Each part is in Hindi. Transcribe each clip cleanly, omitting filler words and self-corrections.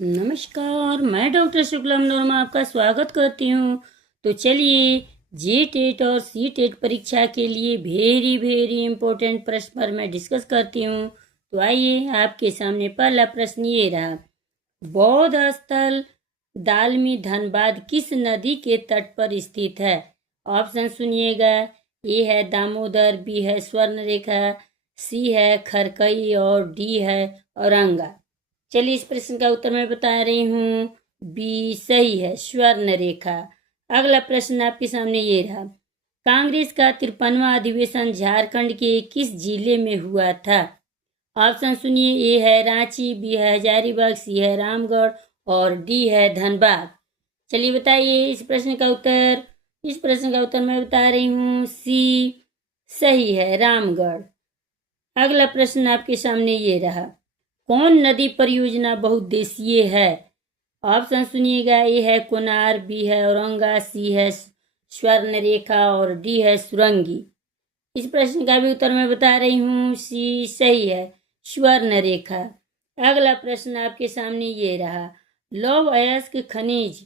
नमस्कार, मैं डॉक्टर शुक्ला मनोरमा आपका स्वागत करती हूँ। तो चलिए, जे टेट और सी टेट परीक्षा के लिए वेरी इम्पोर्टेंट प्रश्न पर मैं डिस्कस करती हूँ। तो आइए, आपके सामने पहला प्रश्न ये रहा। बौद्ध स्थल दालमी धनबाद किस नदी के तट पर स्थित है? ऑप्शन सुनिएगा। ए है दामोदर, बी है स्वर्णरेखा, सी है खरकई और डी है औरंगा। चलिए, इस प्रश्न का उत्तर मैं बता रही हूँ। बी सही है, स्वर्ण रेखा। अगला प्रश्न आपके सामने ये रहा। कांग्रेस का 53वां अधिवेशन झारखंड के किस जिले में हुआ था? ऑप्शन सुनिए। ए है रांची, बी है हजारीबाग, सी है रामगढ़ और डी है धनबाद। चलिए बताइए इस प्रश्न का उत्तर। इस प्रश्न का उत्तर मैं बता रही हूँ। सी सही है, रामगढ़। अगला प्रश्न आपके सामने ये रहा। कौन नदी परियोजना बहुउद्देशीय है? ऑप्शन सुनिएगा। ए है कोनार, बी है औरंगा, सी है स्वर्णरेखा और डी है सुरंगी। इस प्रश्न का भी उत्तर मैं बता रही हूँ। सी सही है, स्वर्णरेखा। अगला प्रश्न आपके सामने ये रहा। लौह अयस्क खनिज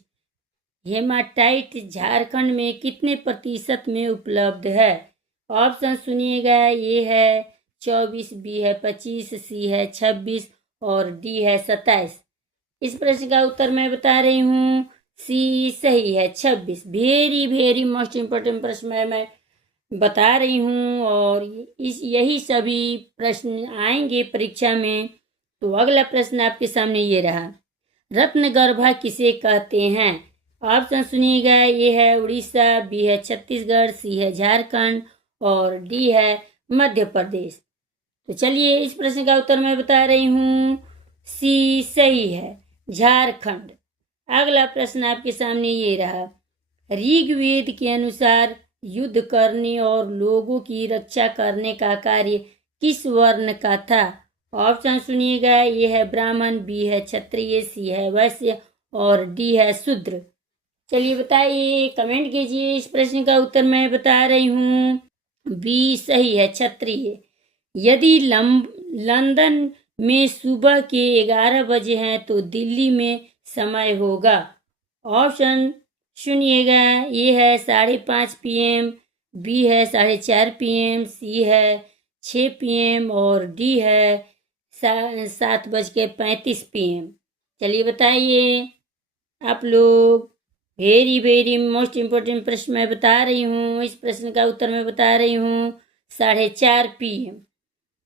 हेमाटाइट झारखंड में कितने प्रतिशत में उपलब्ध है? ऑप्शन सुनिएगा। ए है 24, बी है 25, सी है 26 और डी है 27। इस प्रश्न का उत्तर मैं बता रही हूँ। सी सही है, 26। वेरी मोस्ट इम्पोर्टेंट प्रश्न मैं बता रही हूँ और यही सभी प्रश्न आएंगे परीक्षा में। तो अगला प्रश्न आपके सामने ये रहा। रत्नगर्भा किसे कहते हैं? ऑप्शन सुनिएगा। ए है उड़ीसा, बी है छत्तीसगढ़, सी है झारखंड और डी है मध्य प्रदेश। तो चलिए, इस प्रश्न का उत्तर मैं बता रही हूँ। सी सही है, झारखंड। अगला प्रश्न आपके सामने ये रहा। ऋग्वेद के अनुसार युद्ध करने और लोगों की रक्षा करने का कार्य किस वर्ण का था? ऑप्शन सुनिएगा। ए है ब्राह्मण, बी है क्षत्रिय, सी है वैश्य और डी है शूद्र। चलिए बताइए, कमेंट कीजिए। इस प्रश्न का उत्तर मैं बता रही हूँ। बी सही है, क्षत्रिय। यदि लंदन में सुबह के 11 बजे हैं तो दिल्ली में समय होगा। ऑप्शन सुनिएगा। ए है 5:30 PM, बी है 4:30 PM, सी है 6 PM और डी है 7:35 PM। चलिए बताइए आप लोग। वेरी मोस्ट इम्पोर्टेंट प्रश्न मैं बता रही हूँ। इस प्रश्न का उत्तर मैं बता रही हूँ। 4:30 PM।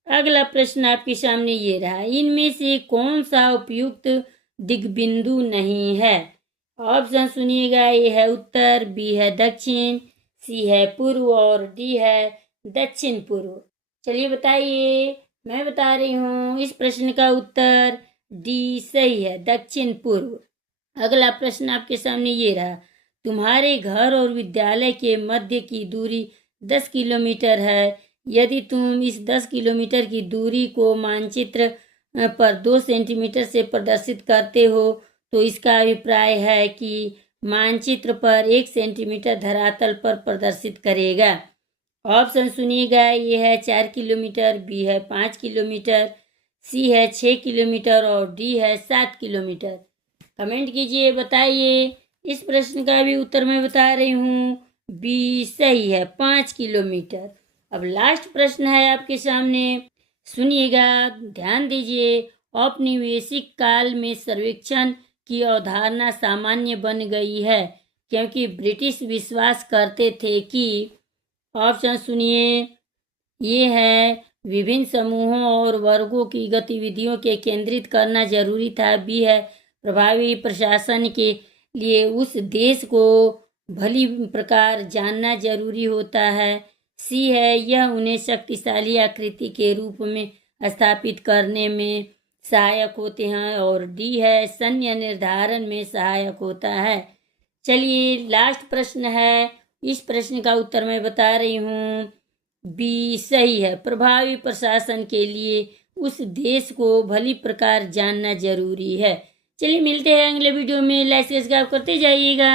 अगला प्रश्न आपके सामने ये रहा। इनमें से कौन सा उपयुक्त दिग्बिंदु नहीं है? ऑप्शन सुनिएगा। ए है उत्तर, बी है दक्षिण, सी है पूर्व और डी है दक्षिण पूर्व। चलिए बताइए, मैं बता रही हूँ। इस प्रश्न का उत्तर डी सही है, दक्षिण पूर्व। अगला प्रश्न आपके सामने ये रहा। तुम्हारे घर और विद्यालय के मध्य की दूरी 10 किलोमीटर है। यदि तुम इस 10 किलोमीटर की दूरी को मानचित्र पर 2 सेंटीमीटर से प्रदर्शित करते हो तो इसका अभिप्राय है कि मानचित्र पर 1 सेंटीमीटर धरातल पर प्रदर्शित करेगा। ऑप्शन सुनिएगा। ये है 4 किलोमीटर, बी है 5 किलोमीटर, सी है 6 किलोमीटर और डी है 7 किलोमीटर। कमेंट कीजिए, बताइए। इस प्रश्न का भी उत्तर मैं बता रही हूँ। बी सही है, 5 किलोमीटर। अब लास्ट प्रश्न है आपके सामने, सुनिएगा, ध्यान दीजिए। औपनिवेशिक काल में सर्वेक्षण की अवधारणा सामान्य बन गई है क्योंकि ब्रिटिश विश्वास करते थे कि, ऑप्शन सुनिए। ये है विभिन्न समूहों और वर्गों की गतिविधियों के केंद्रित करना जरूरी था, बी है प्रभावी प्रशासन के लिए उस देश को भली प्रकार जानना जरूरी होता है, सी है यह उन्हें शक्तिशाली आकृति के रूप में स्थापित करने में सहायक होते हैं और डी है सैन्य निर्धारण में सहायक होता है। चलिए, लास्ट प्रश्न है। इस प्रश्न का उत्तर मैं बता रही हूँ। बी सही है, प्रभावी प्रशासन के लिए उस देश को भली प्रकार जानना जरूरी है। चलिए, मिलते हैं अगले वीडियो में। लाइक सब्सक्राइब करते जाइएगा।